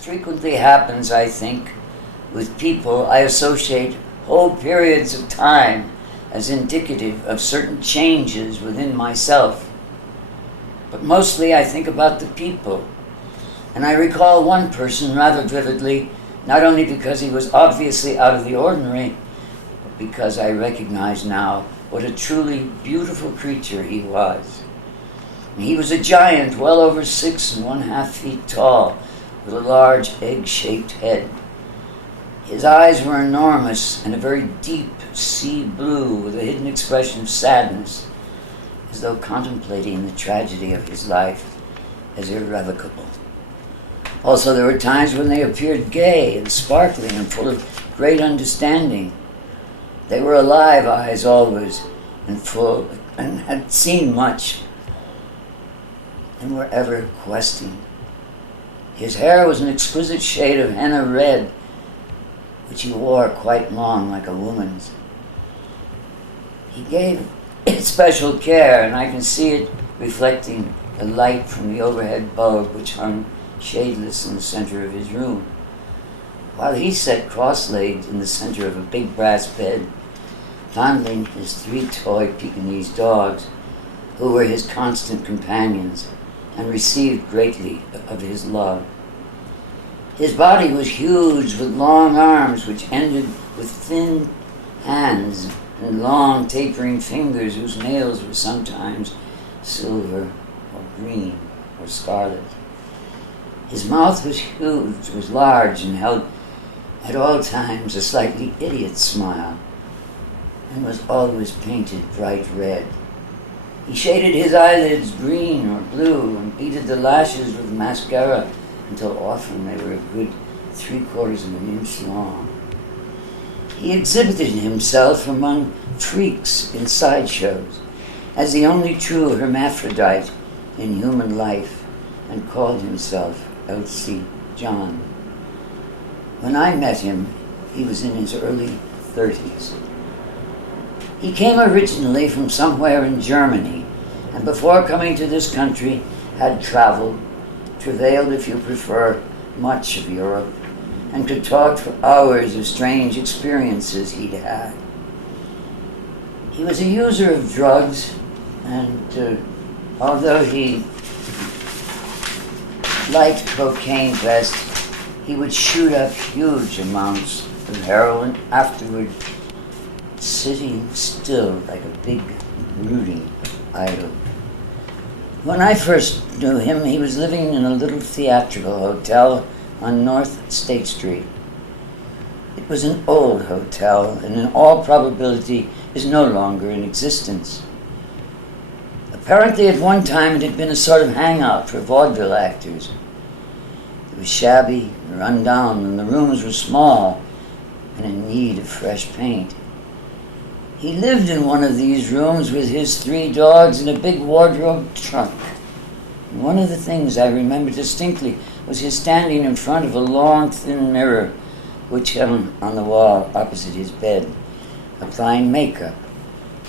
Frequently happens, I think, with people. I associate whole periods of time as indicative of certain changes within myself. But mostly I think about the people. And I recall one person rather vividly, not only because he was obviously out of the ordinary, but because I recognize now what a truly beautiful creature he was. And he was a giant, well over 6½ feet tall, with a large egg-shaped head. His eyes were enormous and a very deep sea blue with a hidden expression of sadness, as though contemplating the tragedy of his life as irrevocable. Also, there were times when they appeared gay and sparkling and full of great understanding. They were alive eyes always, and full, and had seen much, and were ever questing. His hair was an exquisite shade of henna red, which he wore quite long like a woman's. He gave it special care, and I can see it reflecting the light from the overhead bulb which hung shadeless in the center of his room, while he sat cross-legged in the center of a big brass bed, fondling his 3 toy Pekingese dogs, who were his constant companions and received greatly of his love. His body was huge, with long arms which ended with thin hands and long tapering fingers whose nails were sometimes silver or green or scarlet. His mouth was huge, was large, and held at all times a slightly idiot smile, and was always painted bright red. He shaded his eyelids green or blue and beaded the lashes with mascara until often they were a good 3/4 of an inch long. He exhibited himself among freaks in sideshows as the only true hermaphrodite in human life, and called himself Elsie John. When I met him, he was in his early 30s. He came originally from somewhere in Germany, and before coming to this country had travailed if you prefer, much of Europe, and could talk for hours of strange experiences he'd had. He was a user of drugs, and although he liked cocaine best, he would shoot up huge amounts of heroin afterward, sitting still like a big, brooding idol. When I first knew him, he was living in a little theatrical hotel on North State Street. It was an old hotel, and in all probability is no longer in existence. Apparently at one time it had been a sort of hangout for vaudeville actors. It was shabby, run down, and the rooms were small and in need of fresh paint. He lived in one of these rooms with his 3 dogs in a big wardrobe trunk. And one of the things I remember distinctly was his standing in front of a long, thin mirror which hung on the wall opposite his bed, applying makeup,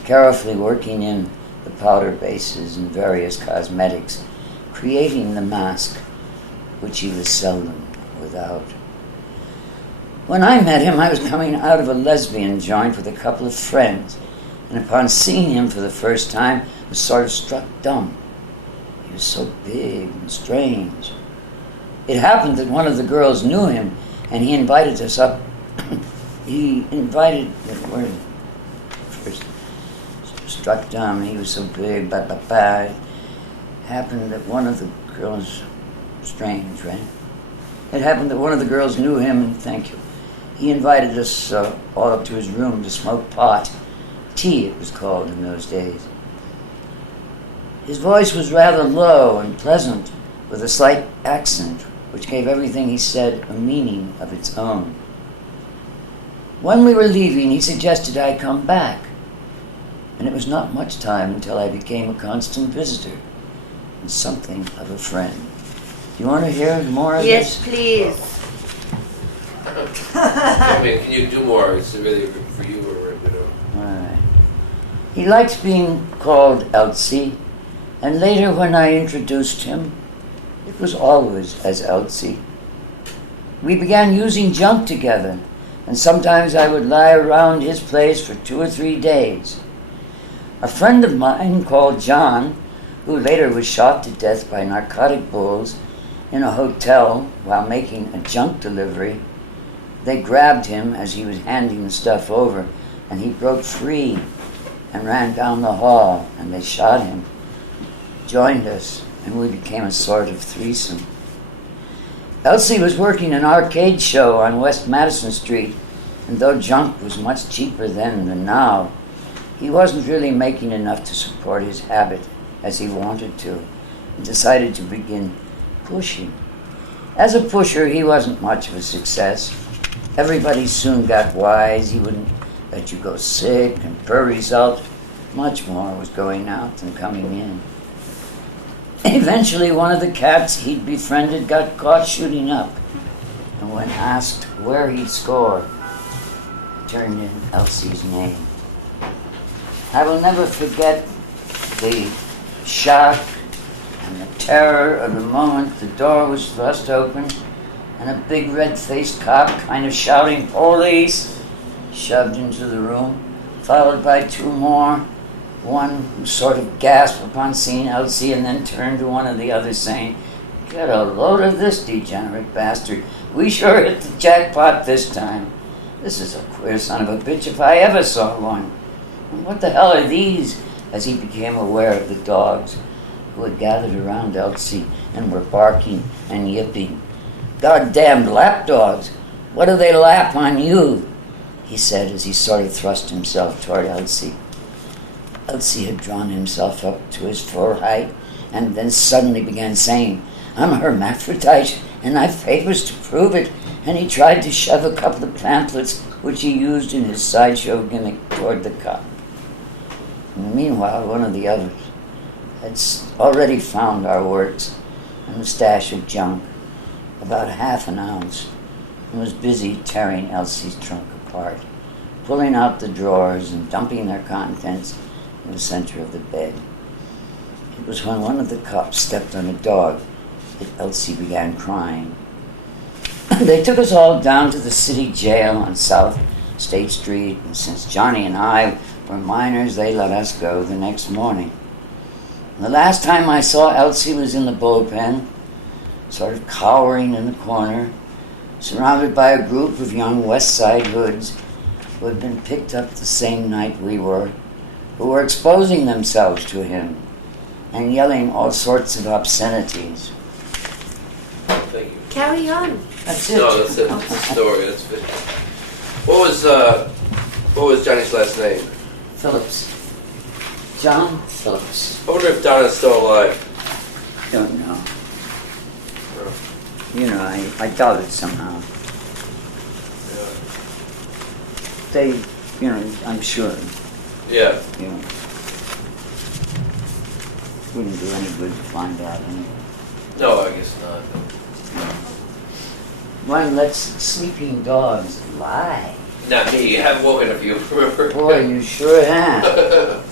carefully working in the powder bases and various cosmetics, creating the mask which he was seldom without. When I met him, I was coming out of a lesbian joint with a couple of friends, and upon seeing him for the first time, was sort of struck dumb. He was so big and strange. It happened that one of the girls knew him, and he invited us up. First, struck dumb, he was so big, It happened that one of the girls, strange, right? It happened that one of the girls knew him, and thank you. He invited us all up to his room to smoke pot. Tea, it was called in those days. His voice was rather low and pleasant, with a slight accent, which gave everything he said a meaning of its own. When we were leaving, he suggested I come back, and it was not much time until I became a constant visitor and something of a friend. Do you want to hear more of Yes, this? please. I mean, can you do more? It's really for you or, All right. He liked being called Elsie, and later when I introduced him, it was always as Elsie. We began using junk together, and sometimes I would lie around his place for 2 or 3 days. A friend of mine called John, who later was shot to death by narcotic bulls in a hotel while making a junk delivery, they grabbed him as he was handing the stuff over, and he broke free and ran down the hall, and they shot him, joined us, and we became a sort of threesome. Elsie was working an arcade show on West Madison Street, and though junk was much cheaper then than now, he wasn't really making enough to support his habit as he wanted to, and decided to begin pushing. As a pusher, he wasn't much of a success. Everybody soon got wise. He wouldn't let you go sick, and per result, much more was going out than coming in. Eventually, one of the cats he'd befriended got caught shooting up, and when asked where he'd score, he turned in Elsie's name. I will never forget the shock and the terror of the moment the door was thrust open and a big red-faced cop kind of shouting, "Police!" shoved into the room, followed by 2 more. One who sort of gasped upon seeing Elsie and then turned to one of the others saying, "Get a load of this degenerate bastard. We sure hit the jackpot this time. This is a queer son of a bitch if I ever saw one. And what the hell are these?" as he became aware of the dogs who had gathered around Elsie and were barking and yipping. "Goddamned lapdogs! What do they lap on you?" he said as he sort of thrust himself toward Elsie. Elsie had drawn himself up to his full height and then suddenly began saying, "I'm a hermaphrodite and I've papers to prove it," and he tried to shove a couple of pamphlets which he used in his sideshow gimmick toward the cop. And meanwhile, one of the others had already found our works and a stash of junk, about ½ an ounce, and was busy tearing Elsie's trunk apart, pulling out the drawers and dumping their contents in the center of the bed. It was when one of the cops stepped on a dog that Elsie began crying. They took us all down to the city jail on South State Street, and since Johnny and I were minors, they let us go the next morning. The last time I saw Elsie was in the bullpen, sort of cowering in the corner, surrounded by a group of young West Side hoods who had been picked up the same night we were, who were exposing themselves to him and yelling all sorts of obscenities. Thank you. Carry on. That's it. No, that's it. That's the story. That's it. What was Johnny's last name? Phillips. John Phillips. I wonder if Donna's still alive. Don't know. Oh, You know, I doubt it somehow. They, I'm sure, yeah. Wouldn't do any good to find out anyway. No, I guess not. One lets sleeping dogs lie. Not me. I haven't woken a few. Remember? Boy, you sure have.